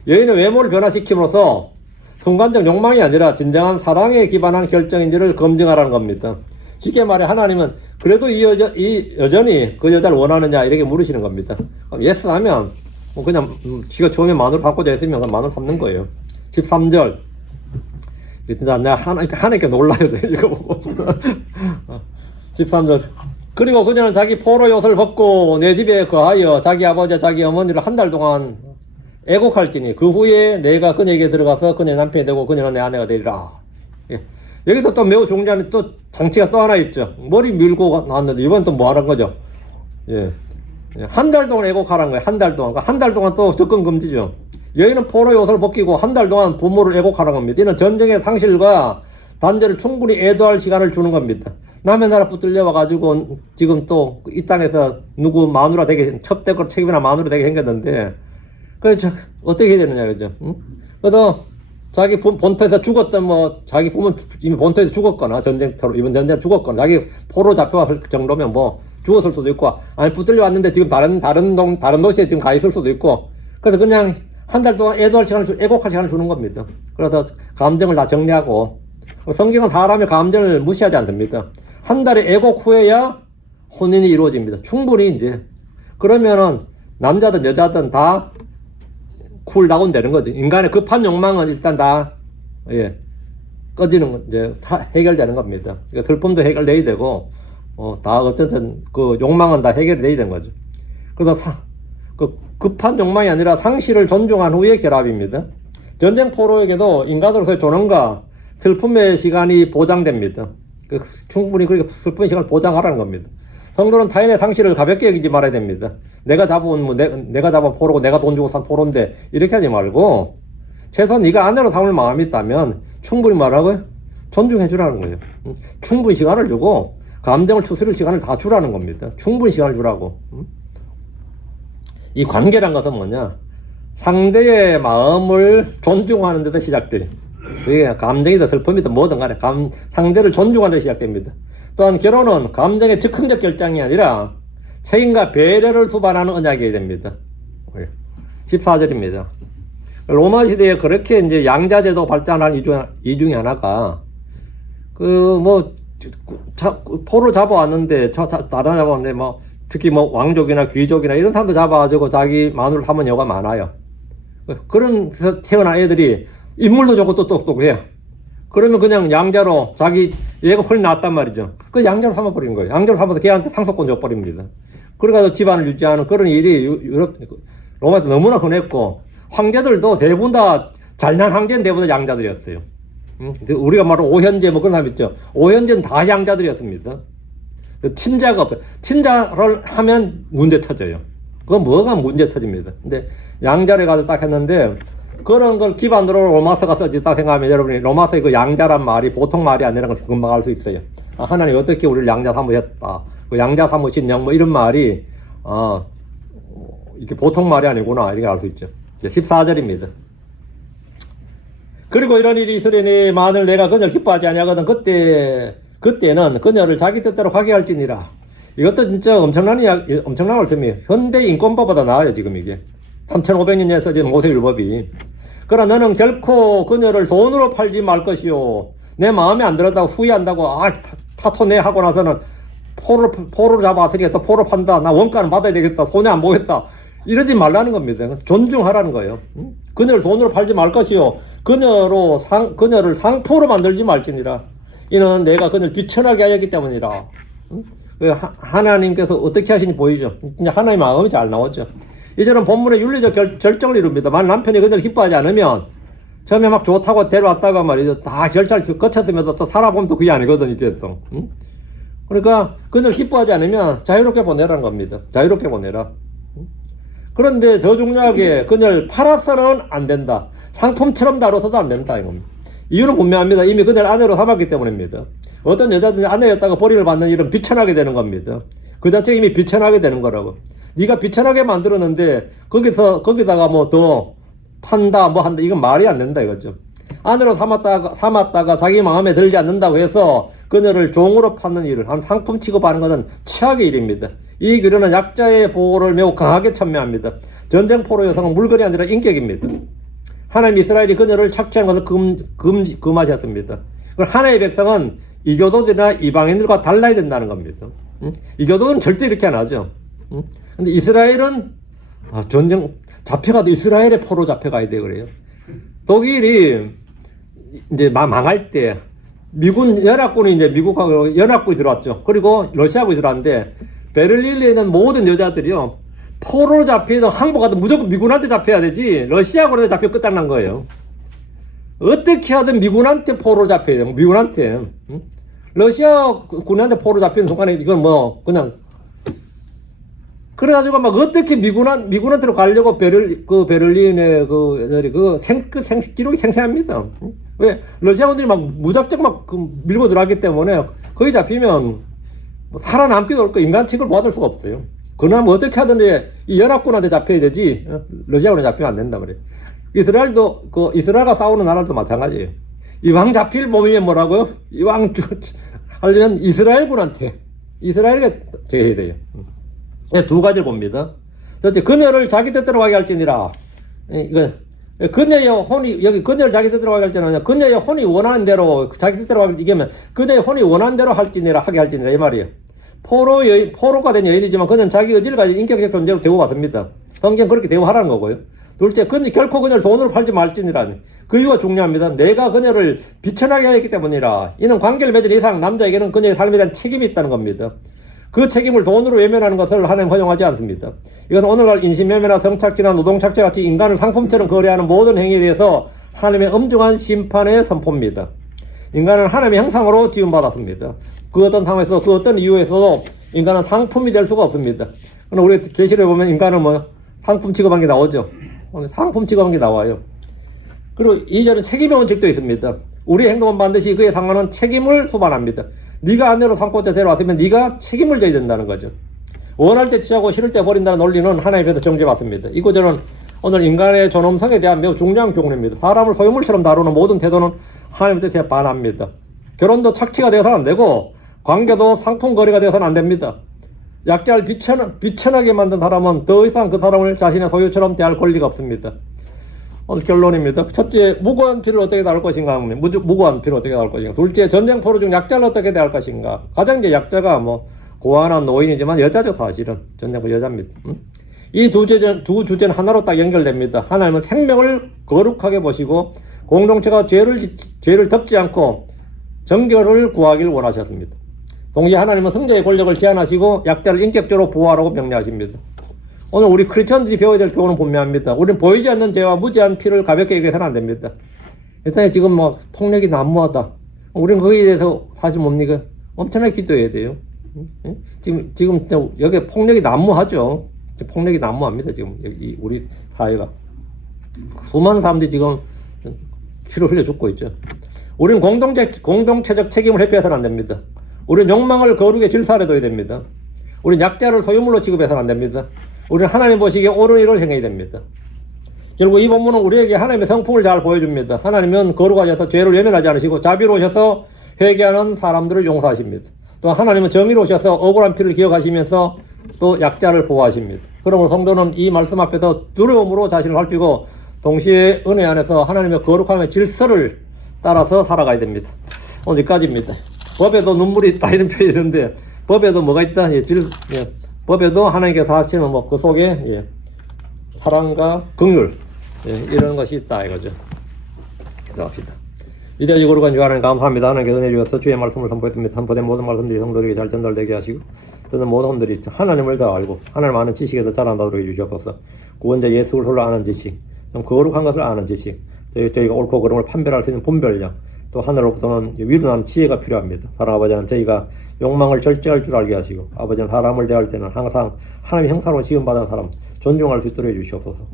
여인의 외모를 변화시킴으로써 순간적 욕망이 아니라 진정한 사랑에 기반한 결정인지를 검증하라는 겁니다. 쉽게 말해 하나님은 그래도 여전히 그 여자를 원하느냐 이렇게 물으시는 겁니다. 그럼 예스 하면 그냥 지가 처음에 마누라 갖고자 했으면 마누라 삼는 거예요. 13절. 진짜 내가 하나님께 놀라요. 이거 보고. 13절. 그리고 그녀는 자기 포로의 옷을 벗고 내 집에 거하여 자기 아버지와 자기 어머니를 한 달 동안 애곡할지니 그 후에 내가 그녀에게 들어가서 그녀의 남편이 되고 그녀는 내 아내가 되리라. 예. 여기서 또 매우 중요한 또 장치가 또 하나 있죠. 머리 밀고 나왔는데 이번 또 뭐 하는 거죠? 예. 한 달 동안 애곡하라는 거예요. 한 달 동안. 한 달 동안 또 접근 금지죠. 여인은 포로의 옷을 벗기고 한 달 동안 부모를 애곡하는 겁니다. 이는 전쟁의 상실과 단절을 충분히 애도할 시간을 주는 겁니다. 남의 나라 붙들려 와가지고 지금 또 이 땅에서 누구 마누라 되게 첩대고 책임이나 마누라 되게 생겼는데 그래서 어떻게 해야 되느냐 그죠? 응? 그래서 자기 본토에서 죽었던 뭐 자기 부모 이미 본토에서 죽었거나 전쟁터로 이번 전쟁 죽었거나 자기 포로 잡혀왔을 정도면 뭐 죽었을 수도 있고 아니 붙들려 왔는데 지금 다른 도시에 지금 가 있을 수도 있고 그래서 그냥 한 달 동안 애도할 시간을 애곡할 시간을 주는 겁니다. 그래서 감정을 다 정리하고 성경은 사람의 감정을 무시하지 않습니다. 한 달의 애곡 후에야 혼인이 이루어집니다. 충분히 이제 그러면은 남자든 여자든 다 쿨다운 되는 거죠. 인간의 급한 욕망은 일단 다 꺼지는 이제 해결되는 겁니다. 그러니까 슬픔도 해결돼야 되고 다 어쨌든 그 욕망은 다 해결이 돼야 되는 거죠. 그래서 그 급한 욕망이 아니라 상실을 존중한 후의 결합입니다. 전쟁 포로에게도 인간으로서의 존엄과 슬픔의 시간이 보장됩니다. 충분히 그렇게 슬픔의 시간을 보장하라는 겁니다. 성도는 타인의 상실을 가볍게 여기지 말아야 됩니다. 내가 잡은 내가 잡은 포로고 내가 돈 주고 산 포로인데 이렇게 하지 말고 최소한 네가 아내로 삼을 마음이 있다면 충분히 말하고요. 존중해 주라는 거예요. 충분히 시간을 주고 감정을 추스릴 시간을 다 주라는 겁니다. 충분히 시간을 주라고. 이 관계란 것은 뭐냐? 상대의 마음을 존중하는 데서 시작돼요. 그게 감정이든 슬픔이든 뭐든 간에 상대를 존중하는 데서 시작됩니다. 또한 결혼은 감정의 즉흥적 결정이 아니라 책임과 배려를 수반하는 언약이어야 됩니다. 14절입니다. 로마 시대에 그렇게 이제 양자제도 발전한 이 중에 하나가 포로 잡아왔는데 다른 잡아왔는데 뭐 특히 뭐 왕족이나 귀족이나 이런 사람도 잡아가지고 자기 마누를 삼은 경우가 많아요. 그런 태어난 애들이 인물도 좋고 또 똑똑해요. 그러면 그냥 양자로 자기 얘가 헐 나왔단 말이죠. 그 양자로 삼아버린 거예요. 양자로 삼아서 걔한테 상속권 줘버립니다. 그래가지고 집안을 유지하는 그런 일이 로마에서 너무나 흔했고 황제들도 대부분 다 잘난 황제는 대부분 다 양자들이었어요. 우리가 말하는 오현제 뭐 그런 사람 있죠. 오현제는 다 양자들이었습니다. 친자가 없어요. 친자를 하면 문제 터져요. 그건 뭐가 문제 터집니다. 근데 양자를 가지고 딱 했는데 그런 걸 기반으로 로마서가 써지다 생각하면 여러분이 로마서의 그 양자란 말이 보통 말이 아니라는 것을 금방 알 수 있어요. 하나님 어떻게 우리를 양자 삼으셨다. 그 양자 삼으신 양 뭐 이런 말이 이게 보통 말이 아니구나 이렇게 알 수 있죠. 14절입니다. 그리고 이런 일이 있으려니 만일 내가 그녀를 기뻐하지 아니하거든 그때는 그녀를 자기 뜻대로 가게 할지니라. 이것도 진짜 엄청난 말씀이에요. 현대 인권법보다 나아요 지금 이게. 3500년에 써진 모세율법이. 그러나 너는 결코 그녀를 돈으로 팔지 말 것이요. 내 마음에 안 들었다고 후회한다고 파토 내 하고 나서는 포로를 잡아왔으니까 또 포로 판다. 나 원가는 받아야 되겠다. 손해 안 보겠다. 이러지 말라는 겁니다. 존중하라는 거예요. 그녀를 돈으로 팔지 말 것이요. 그녀를 상품으로 만들지 말지니라. 이는 내가 그녀를 비천하게 하였기 때문이라. 하나님께서 어떻게 하시니 보이죠. 진짜 하나님의 마음이 잘 나오죠. 이제는 본문의 윤리적 절정을 이룹니다. 만약 남편이 그녀를 기뻐하지 않으면 처음에 막 좋다고 데려왔다가 말이죠. 다 절차를 거쳤으면서 또 살아보면 또 그게 아니거든 이게 또. 그러니까 그녀를 기뻐하지 않으면 자유롭게 보내라는 겁니다. 자유롭게 보내라. 그런데 더 중요하게 그녀를 팔아서는 안 된다. 상품처럼 다뤄서도 안 된다 이겁니다. 이유는 분명합니다. 이미 그녀를 아내로 삼았기 때문입니다. 어떤 여자든지 아내였다가 버림을 받는 일은 비천하게 되는 겁니다. 그 자체가 이미 비천하게 되는 거라고. 네가 비천하게 만들었는데 거기다가 뭐 더 판다 뭐 한다 이건 말이 안 된다 이거죠. 아내로 삼았다가 자기 마음에 들지 않는다고 해서 그녀를 종으로 파는 일을 한 상품 취급하는 것은 최악의 일입니다. 이 규례는 약자의 보호를 매우 강하게 첨예합니다. 전쟁 포로 여성은 물건이 아니라 인격입니다. 하나님 이스라엘이 그녀를 착취한 것을 금하셨습니다. 하나님의 백성은 이교도들이나 이방인들과 달라야 된다는 겁니다. 이교도는 절대 이렇게 안 하죠. 근데 이스라엘은 전쟁 잡혀가도 이스라엘의 포로 잡혀가야 돼 그래요. 독일이 이제 망할 때 미군 연합군이 이제 미국하고 연합군이 들어왔죠. 그리고 러시아군이 들어왔는데 베를린에 있는 모든 여자들이요 포로로 잡히든 항복하든 무조건 미군한테 잡혀야 되지 러시아군한테 잡혀 끝장난 거예요. 어떻게 하든 미군한테 포로로 잡혀야 돼요. 미군한테. 러시아 군한테 포로로 잡히는 순간에 이건 뭐 그냥 그래가지고 막 어떻게 미군한테로 가려고 베를린의 기록이 생생합니다. 왜? 러시아군들이 막 무작정 막 밀고 들어갔기 때문에 거기 잡히면 뭐 살아남기도 어렵고 인간 취급을 받을 수가 없어요. 그나마 어떻게 하든지 이 연합군한테 잡혀야 되지, 러시아군에 잡히면 안 된다 말이에요. 이스라엘과 싸우는 나라도 마찬가지예요. 이왕 잡힐 몸이면 뭐라고요? 이왕 하려면 이스라엘군한테, 이스라엘에게 제해야 돼요. 두 가지를 봅니다. 첫째, 그녀를 자기 뜻대로 가게 할지니라. 그녀의 혼이, 여기 그녀를 자기 뜻대로 가게 할지니라. 그녀의 혼이 원하는 대로, 자기 뜻대로 가게, 이게면 그녀의 혼이 원하는 대로 하게 할지니라. 이 말이에요. 포로가 된 여인이지만 그녀는 자기 의지를 가진 인격적 존재로 대우받습니다. 성경 그렇게 대우하라는 거고요. 둘째, 결코 그녀를 돈으로 팔지 말지니라. 그 이유가 중요합니다. 내가 그녀를 비천하게 하였기 때문이라. 이는 관계를 맺은 이상 남자에게는 그녀의 삶에 대한 책임이 있다는 겁니다. 그 책임을 돈으로 외면하는 것을 하나님 허용하지 않습니다. 이건 오늘날 인신매매나 성착취나 노동착취 같이 인간을 상품처럼 거래하는 모든 행위에 대해서 하나님의 엄중한 심판의 선포입니다. 인간은 하나님의 형상으로 지음받았습니다. 그 어떤 상황에서 그 어떤 이유에서도 인간은 상품이 될 수가 없습니다. 그러나 우리 계시록에 보면 인간은 상품 취급한 게 나오죠. 상품 취급한 게 나와요. 그리고 이전에 책임의 원칙도 있습니다. 우리 행동은 반드시 그에 상관한 책임을 수반합니다. 네가 안내로 삼고자 데려왔으면 네가 책임을 져야 된다는 거죠. 원할 때 취하고 싫을 때 버린다는 논리는 하나님께서 정죄받습니다. 이 구절은 오늘 인간의 존엄성에 대한 매우 중요한 교훈입니다. 사람을 소유물처럼 다루는 모든 태도는 하나님의 뜻에 반합니다. 결혼도 착취가 되어서는 안 되고 관계도 상품 거래가 되어서는 안 됩니다. 약자를 비천하게 만든 사람은 더 이상 그 사람을 자신의 소유처럼 대할 권리가 없습니다. 오늘 결론입니다. 첫째, 무고한 피를 어떻게 다룰 것인가? 무고한 피를 어떻게 다룰 것인가? 둘째, 전쟁 포로 중 약자를 어떻게 대할 것인가? 가장 이제 약자가 고아나 노인이지만 여자죠, 사실은. 전쟁 포로 여자입니다. 이 두 주제는 하나로 딱 연결됩니다. 하나님은 생명을 거룩하게 보시고 공동체가 죄를 덮지 않고 정결을 구하기를 원하셨습니다. 동시에 하나님은 성자의 권력을 제한하시고 약자를 인격적으로 보호하라고 명령하십니다. 오늘 우리 크리스천들이 배워야 될 교훈은 분명합니다. 우리는 보이지 않는 죄와 무지한 피를 가볍게 여겨서는 안 됩니다. 세상에 지금 폭력이 난무하다. 우리는 거기에 대해서 사실 뭡니까? 엄청나게 기도해야 돼요. 지금 여기 폭력이 난무하죠. 폭력이 난무합니다. 지금 우리 사회가. 수많은 사람들이 지금 피를 흘려 죽고 있죠. 우리는 공동체적 책임을 회피해서는 안 됩니다. 우리는 욕망을 거룩의 질서에 둬야 됩니다. 우리는 약자를 소유물로 취급해서는 안 됩니다. 우리는 하나님 보시기에 옳은 일을 행해야 됩니다. 결국 이 본문은 우리에게 하나님의 성품을 잘 보여줍니다. 하나님은 거룩하셔서 죄를 외면하지 않으시고 자비로우셔서 회개하는 사람들을 용서하십니다. 또 하나님은 정의로우셔서 억울한 피를 기억하시면서 또 약자를 보호하십니다. 그러므로 성도는 이 말씀 앞에서 두려움으로 자신을 살피고 동시에 은혜 안에서 하나님의 거룩함의 질서를 따라서 살아가야 됩니다. 오늘까지입니다. 법에도 눈물이 있다 이런 표현이 있는데 법에도 뭐가 있다? 법에도 하나님께서 하시는 그 속에 사랑과 긍휼 이런 것이 있다 이거죠. 기도합시다. 위대하시고 거룩한 주 하나님 감사합니다. 하나님께서 내주셔서 주의 말씀을 선포했습니다. 선포된 모든 말씀들이 성도에게 잘 전달되게 하시고 듣는 모든 분들이 하나님을 더 알고 하나님 아는 지식에 더 자란다도록 해주시옵소서. 구원자 예수 그리스도를 아는 지식, 좀 거룩한 것을 아는 지식, 저희가 옳고 그름을 판별할 수 있는 분별력, 또 하늘로부터는 위로나는 지혜가 필요합니다. 사랑 아버지 하나님, 저희가 욕망을 절제할 줄 알게 하시고 아버지는 사람을 대할 때는 항상 하나님의 형상으로 지음받은 사람 존중할 수 있도록 해주시옵소서.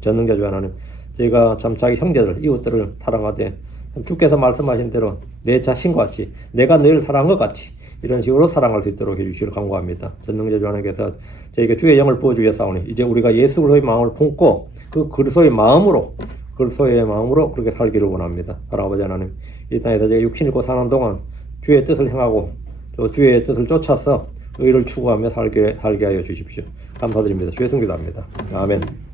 전능자 주 하나님, 저희가 참 자기 형제들 이웃들을 사랑하되 주께서 말씀하신 대로 내 자신과 같이 내가 너희를 사랑한 것 같이 이런 식으로 사랑할 수 있도록 해주시기를 간구합니다. 전능자 주 하나님께서 저에게 주의 영을 부어주셨사오니 이제 우리가 예수 그리스도의 마음을 품고 그 그리스도의 마음으로 그렇게 살기를 원합니다. 아버지 하나님, 이 땅에서 제가 육신 입고 사는 동안 주의 뜻을 행하고 또 주의 뜻을 쫓아서 의를 추구하며 살게 하여 주십시오. 감사드립니다. 주의 성기도합니다. 아멘.